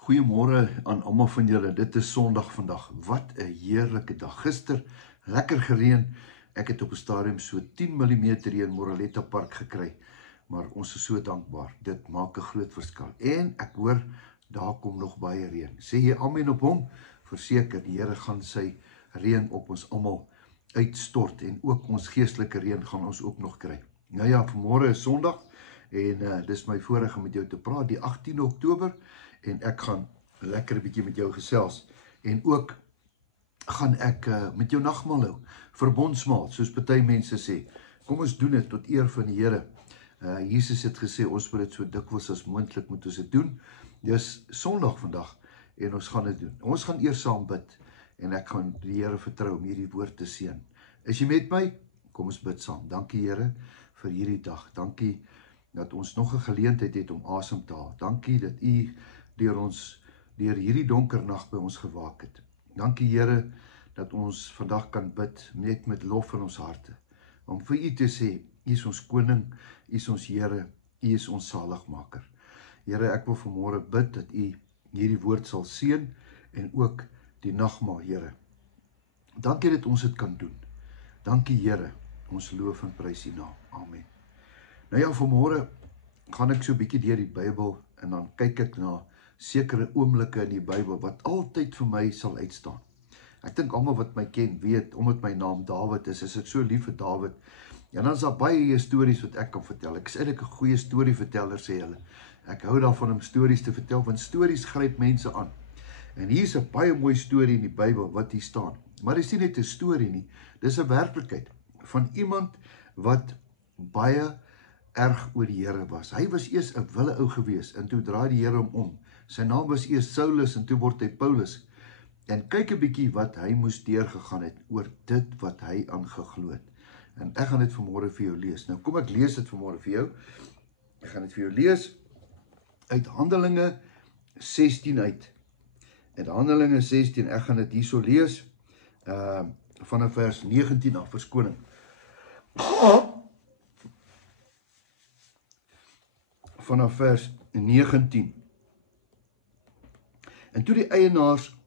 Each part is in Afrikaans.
Goeiemôre aan almal van julle. Dit is Sondag vandag. Wat 'n heerlike dag. Gister lekker gereën. Ek het op 'n stadium so 10 mm hier in Moreletta Park gekry. Maar ons is so dankbaar. Dit maak 'n groot verskil. En ek hoor daar kom nog baie reën. Sê jy amen op hom? Verseker, die Here gaan sy reën op ons almal uitstort en ook ons geestelike reën gaan ons ook nog kry. Nou ja, vanmôre is Sondag en dis my voorreg om met jou te praat, die 18 Oktober. En ek gaan lekker 'n bietjie met jou gesels. En ook gaan ek met jou nagmaal hou, verbondsmaal, soos party mense sê. Kom ons doen dit tot eer van die Here. Jesus het gesê, ons moet dit so dikwels as moontlik moet ons dit doen. Dis Sondag vandag en ons gaan dit doen. Ons gaan eers saam bid en ek gaan die Here vertrou om hierdie woord te seën. Is jy met my? Kom ons bid saam. Dankie Here vir hierdie dag. Dankie dat ons nog 'n geleentheid het om asem te haal. Dankie dat U deur hierdie donker nag by ons gewaak het. Dankie Here dat ons vandag kan bid net met lof in ons harte. Om vir U te sê, U is ons koning, U is ons Here, U is ons saligmaker. Here, ek wil vanmôre bid dat U hierdie woord sal seën en ook die nagmaal, Here. Dankie dat ons dit kan doen. Dankie Here, ons loof en prys U naam. Amen. Nou ja, vanmôre gaan ek so 'n bietjie deur die Bybel en dan kyk ek na sekere oomblikke in die Bybel wat altyd vir my sal uitstaan. Ek dink almal wat my ken weet, omdat my naam Dawid is ek so lief vir Dawid. En dan is daar baie stories wat ek kan vertel. Ek is eintlik 'n goeie storieverteller, sê hulle. Ek hou daarvan om stories te vertel, want stories gryp mense aan. En hier is 'n baie mooi storie in die Bybel wat hier staan. Maar dit is nie net 'n storie nie, dis 'n werklikheid van iemand wat baie erg oor die Here was. Hy was eers 'n wille ou gewees en toe draai die Here hom om. Sy naam was eers Saulus en toe word hy Paulus. En kyk 'n bietjie wat hy moes deurgegaan het oor dit wat hy aangeglo het. En ek gaan dit vanmôre vir jou lees. Nou kom ek lees dit vanmôre vir jou. Ek gaan dit vir jou lees uit Handelinge 16 uit. En Handelinge 16, ek gaan dit hierso lees vanaf vers 19 af, verskoning. Vanaf vers 19. En toe die eienaars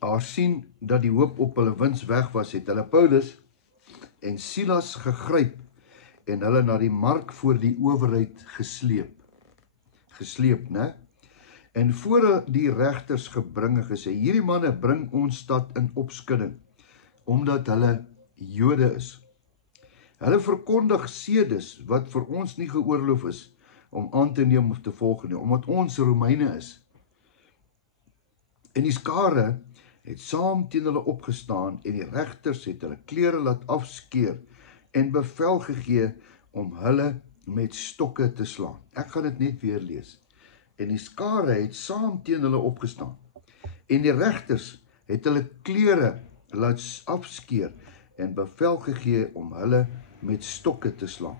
haar sien dat die hoop op hulle wins weg was, het hulle Paulus en Silas gegryp en hulle na die mark voor die owerheid gesleep, né? En voor die regters gebring en gesê, hierdie manne bring ons stad in opskudding, omdat hulle Jode is. Hulle verkondig sedes wat vir ons nie geoorloof is om aan te neem of te volg nie, omdat ons Romeine is. En die skare het saam teen hulle opgestaan en die regters het hulle klere laat afskeer en bevel gegee om hulle met stokke te slaan. Ek gaan dit net weer lees. En die skare het saam teen hulle opgestaan en die regters het hulle klere laat afskeer en bevel gegee om hulle met stokke te slaan.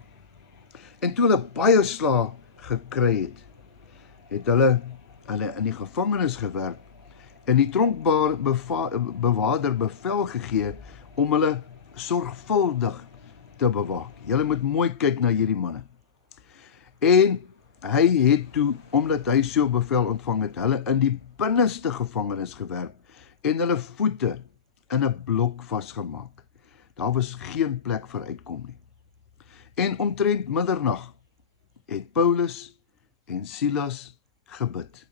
En toe hulle baie slae gekry het hulle in die gevangenis gewerp en die tronkbewaarder bevel gegee om hulle sorgvuldig te bewaak. Julle moet mooi kyk na hierdie manne. En hy het toe, omdat hy so bevel ontvang het, hulle in die binneste gevangenis gewerp en hulle voete in 'n blok vasgemaak. Daar was geen plek vir uitkom nie. En omtrent middernag het Paulus en Silas gebid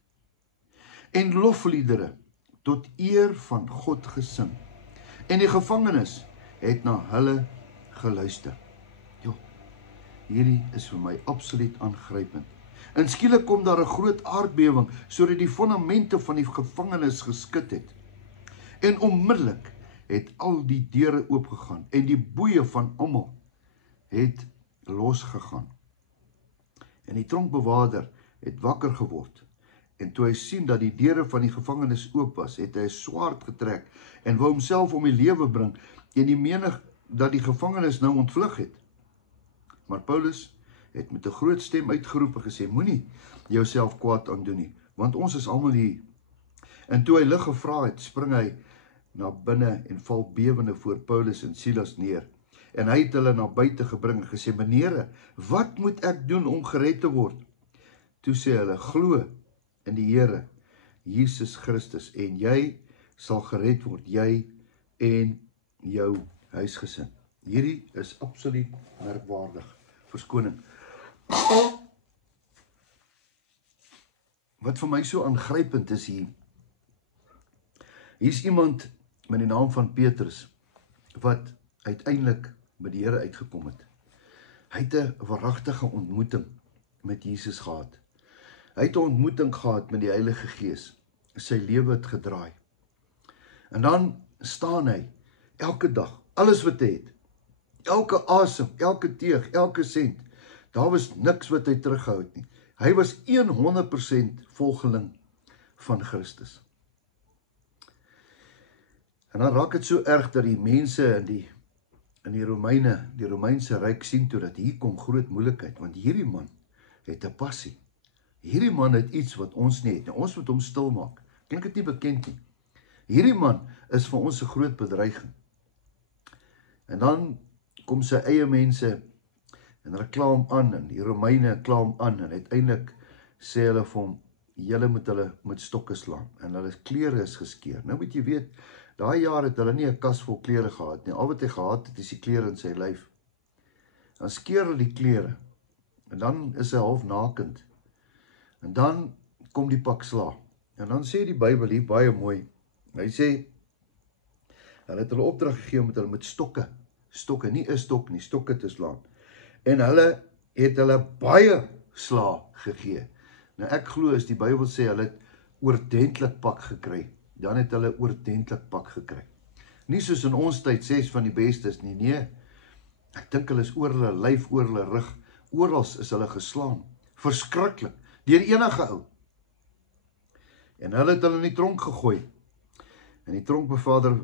en lofliedere tot eer van God gesing. En die gevangenes het na hulle geluister. Hierdie is vir my absoluut aangrypend. En skielik kom daar 'n groot aardbewing, sodat die fondamente van die gevangenis geskud het. En onmiddellik het al die deure oopgegaan en die boeye van almal het losgegaan. En die tronkbewaarder het wakker geword. En toe hy sien dat die deure van die gevangenis oop was, het hy 'n swaard getrek en wou homself om die lewe bring en die menig dat die gevangenis nou ontvlug het. Maar Paulus het met 'n groot stem uitgeroep en gesê, moenie jouself kwaad aandoen nie, want ons is almal hier. En toe hy lig gevra het, spring hy na binne en val bewende voor Paulus en Silas neer. En hy het hulle na buite gebring en gesê, menere, wat moet ek doen om gered te word? Toe sê hulle, glo in die Here, Jesus Christus, en jy sal gered word, jy en jou huisgesin. Hierdie is absoluut merkwaardig. Verskoning. Wat vir my so aangrypend is hier is iemand met die naam van Petrus, wat uiteindelik met die Here uitgekom het. Hy het 'n waaragtige ontmoeting met Jesus gehad. Hy het 'n ontmoeting gehad met die Heilige Gees. Sy lewe het gedraai. En dan staan hy elke dag, alles wat hy het, elke asem, elke teug, elke sent, daar was niks wat hy teruggehou het nie. Hy was 100% volgeling van Christus. En dan raak het so erg dat die mense in die Romeinse ryk sien toe dat hier kom groot moeilikheid, want hierdie man het 'n passie. Hierdie man het iets wat ons nie het. Ons moet hom stil maak. Klink dit nie bekend nie. Hierdie man is vir ons 'n groot bedreiging. En dan kom sy eie mense en hulle kla hom aan, en die Romeine kla hom aan, en uiteindelik sê hulle vir hom, julle moet hulle met stokke slaan, en hulle klere is geskeur. Nou moet jy weet, daai jaar het hulle nie 'n kas vol klere gehad nie. Al wat hy gehad het, is die klere in sy lyf. Dan skeur hulle die klere, en dan is hy half nakend. En dan kom die pak sla. En dan sê die Bybel hier baie mooi. Hy sê, hulle het hulle opdrag gegee om met hulle met stokke, nie 'n stok nie, stokke te slaan. En hulle het hulle baie sla gegee. Nou ek glo as die Bybel sê, hulle het oordentlik pak gekry. Dan het hulle oordentlik pak gekry. Nie soos in ons tyd 6 van die bestes nie, nee. Ek dink hulle is oor hulle lyf, oor hulle rug, oral is hulle geslaan. Verskriklik, deur enige ou. En hulle het hulle in die tronk gegooi. En die tronkbewaarder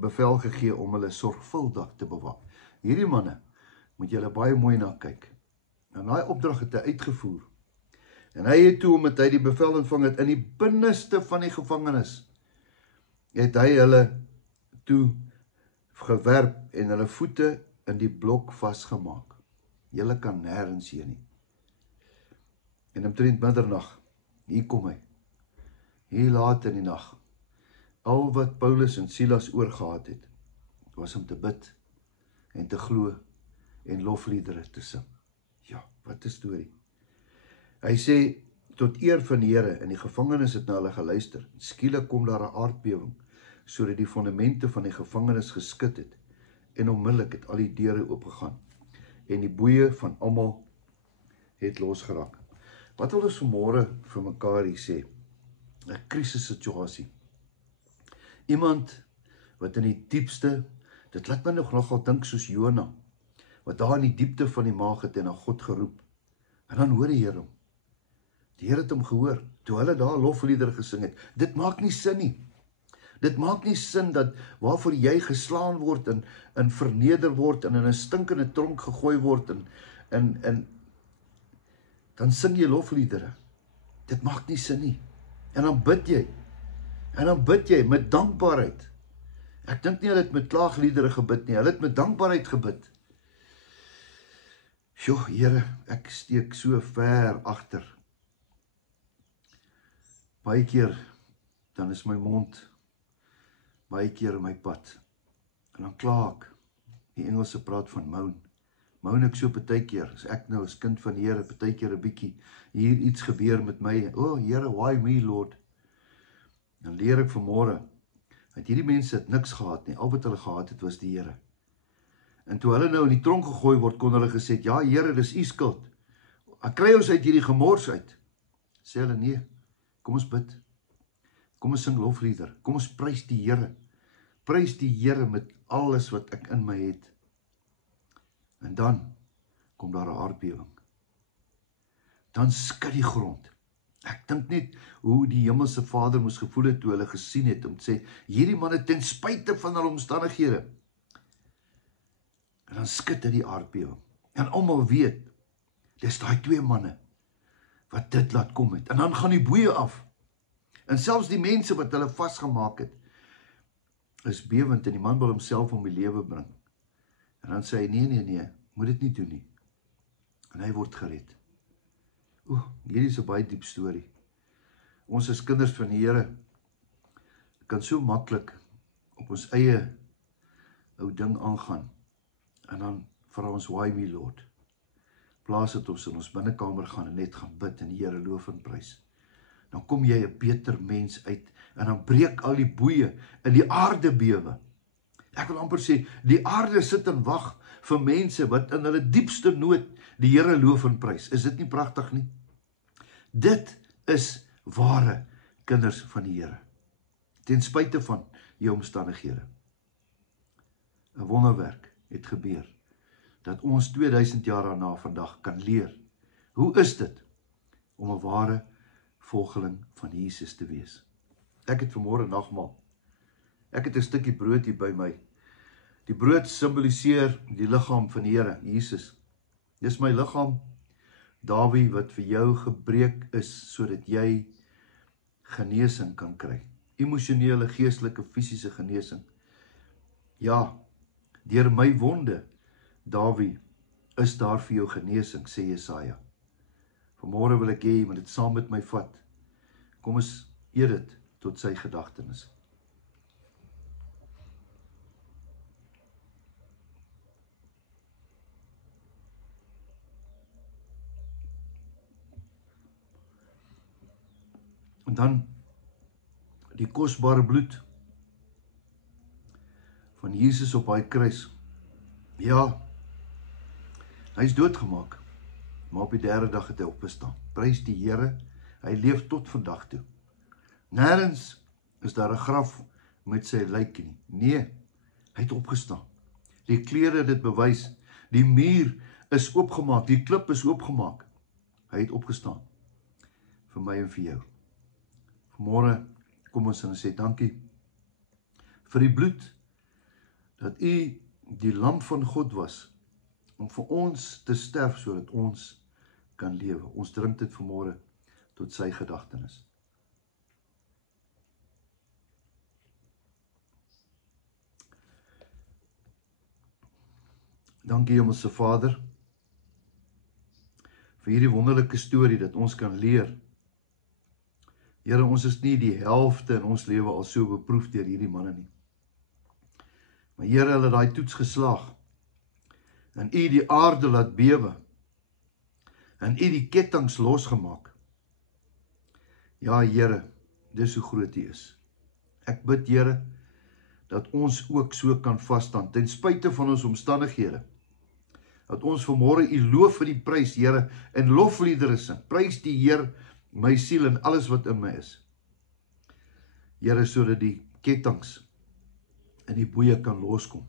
bevel gegee om hulle sorgvuldig te bewaak. Hierdie manne, moet julle baie mooi na kyk. En daai opdrag het hy uitgevoer. En hy het toe, omdat hy die bevel ontvang het, in die binneste van die gevangenis, het hy hulle toe gewerp en hulle voete in die blok vasgemaak. Julle kan nêrens heen nie. En omtrent middernag, hier kom hy. Hier laat in die nag. Al wat Paulus en Silas oorgehad het, was om te bid en te glo en lofliedere te sing. Ja, wat 'n storie. Hy sê, tot eer van die Here, en die gevangenes het na hulle geluister. Skielik kom daar 'n aardbewing, sodat die fondamente van die gevangenis geskit het, en onmiddellik het al die deure oopgegaan, en die boeye van almal het losgeraak. Wat wil ons vanmôre vir mekaar hier sê? 'n krisissituasie. Iemand wat in die diepste, dit laat my nogal dink soos Jona, wat daar in die diepte van die maag het en na God geroep. En dan hoor die Here hom. Die Here het hom gehoor, toe hulle daar lofliedere gesing het. Dit maak nie sin nie. Dit maak nie sin dat waarvoor jy geslaan word en verneder word en in 'n stinkende tronk gegooi word en dan sing jy lofliedere. Dit maak nie sin nie. En dan bid jy. En dan bid jy met dankbaarheid. Ek dink nie hulle het met klaagliedere gebid nie, hulle het met dankbaarheid gebid. Sjoe, Here, ek steek so ver agter. Baie keer, dan is my mond, baie keer in my pad. En dan kla ek. Die Engelse praat van moan. Moan ek so partykeer, as ek nou as kind van die Here, partykeer 'n bietjie, hier iets gebeur met my, oh Here, why me, Lord? Dan leer ek vanmôre, dat hierdie mense het niks gehad nie, al wat hulle gehad het was die Here. En toe hulle nou in die tronk gegooi word, kon hulle gesê, ja Here, dis u skuld. Kry ons uit hierdie gemors uit. Sê hulle, nee, kom ons bid. Kom ons sing loflieder. Kom ons prys die Here. Prys die Here met alles wat ek in my het. En dan kom daar 'n aardbewing. Dan skud die grond. Ek dink net hoe die hemelse Vader moes gevoel het toe hulle gesien het om te sê, hierdie manne ten spyte van hulle omstandighede. En dan skud hy die aardbewing. En almal weet, dis daai 2 manne wat dit laat kom het. En dan gaan die boeye af. En selfs die mense wat hulle vasgemaak het, is bewend en die man wil homself om die lewe bring. En dan sê hy, nee, moet dit nie doen nie. En hy word gered. Hierdie is 'n baie diep storie. Ons as kinders van die Here kan so maklik op ons eie ou ding aangaan. En dan vra ons, why me Lord? Plaas het ons in ons binnekamer gaan en net gaan bid en die Here loof en prys. Dan kom jy 'n beter mens uit en dan breek al die boeie en die aarde bewe. Ek wil amper sê, die aarde sit en wag vir mense wat in hulle diepste nood die Here loof en prys. Is dit nie pragtig nie? Dit is ware kinders van die Here. Ten spyte van jou omstandighede. 'n Wonderwerk het gebeur, dat ons 2000 jaar daarna vandag kan leer. Hoe is dit om 'n ware volgeling van Jesus te wees? Ek het vanmôre nagmaal. Ek het 'n stukkie brood hier by my. Die brood simboliseer die liggaam van die Here, Jesus. Dis my liggaam, Dawie, wat vir jou gebreek is, sodat jy genesing kan kry. Emosionele, geestelike, fisiese genesing. Ja, deur my wonde, Dawie, is daar vir jou genesing, sê Jesaja. Vanmôre wil ek hê, jy moet dit saam met my vat. Kom ons eer dit tot sy gedagtenis. En dan die kosbare bloed van Jesus op daai kruis. Ja, hy is doodgemaak, maar op die derde dag het hy opgestaan. Prys die Here, hy leef tot vandag toe. Nêrens is daar 'n graf met sy lijk nie. Nee, hy het opgestaan. Die klere het dit bewys. Die muur is oopgemaak, die klip is oopgemaak. Hy het opgestaan. Vir my en vir jou. Vanmôre kom ons en sê dankie vir die bloed, dat u die lam van God was, om vir ons te sterf, sodat ons kan lewe. Ons drink dit vanmôre tot sy gedagtenis. Dankie Hemelse Vader, vir hierdie wonderlike storie, dat ons kan leer. Here, ons is nie die helfte in ons lewe al so beproef deur hierdie manne nie. Maar Here, hulle het daai toets geslaag, en u die aarde laat bewe, en u die kettinge losgemaak. Ja Here, dis hoe groot u is. Ek bid Here, dat ons ook so kan vasstaan, ten spyte van ons omstandighede. Dat ons vanmôre u loof en die prys, Here, en lofliedere sing. Prys die Heer, my siel en alles wat in my is. Here, sodat die kettinge en die boeie kan loskom,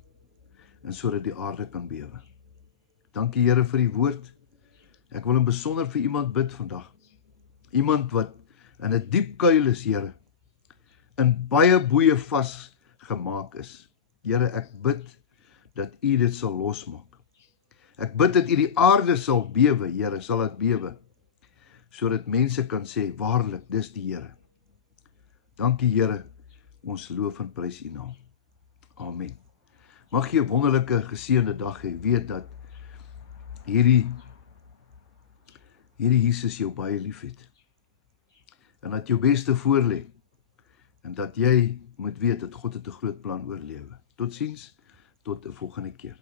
en sodat die aarde kan bewe. Dankie Here vir die woord. Ek wil in besonder vir iemand bid vandag. Iemand wat in 'n diep kuil is, Here, in baie boeie vasgemaak is. Here, ek bid dat u dit sal losmaak. Ek bid dat u die aarde sal bewe, Here, sal dit bewe, sodat mense kan sê, waarlik, dis die Here. Dankie Here, ons loof en prys u naam. Amen. Mag jy 'n wonderlike geseënde dag hê. Weet dat hierdie Jesus jou baie lief het. En dat jou beste voorlê. En dat jy moet weet dat God het 'n groot plan oor lewe. Totsiens, tot 'n volgende keer.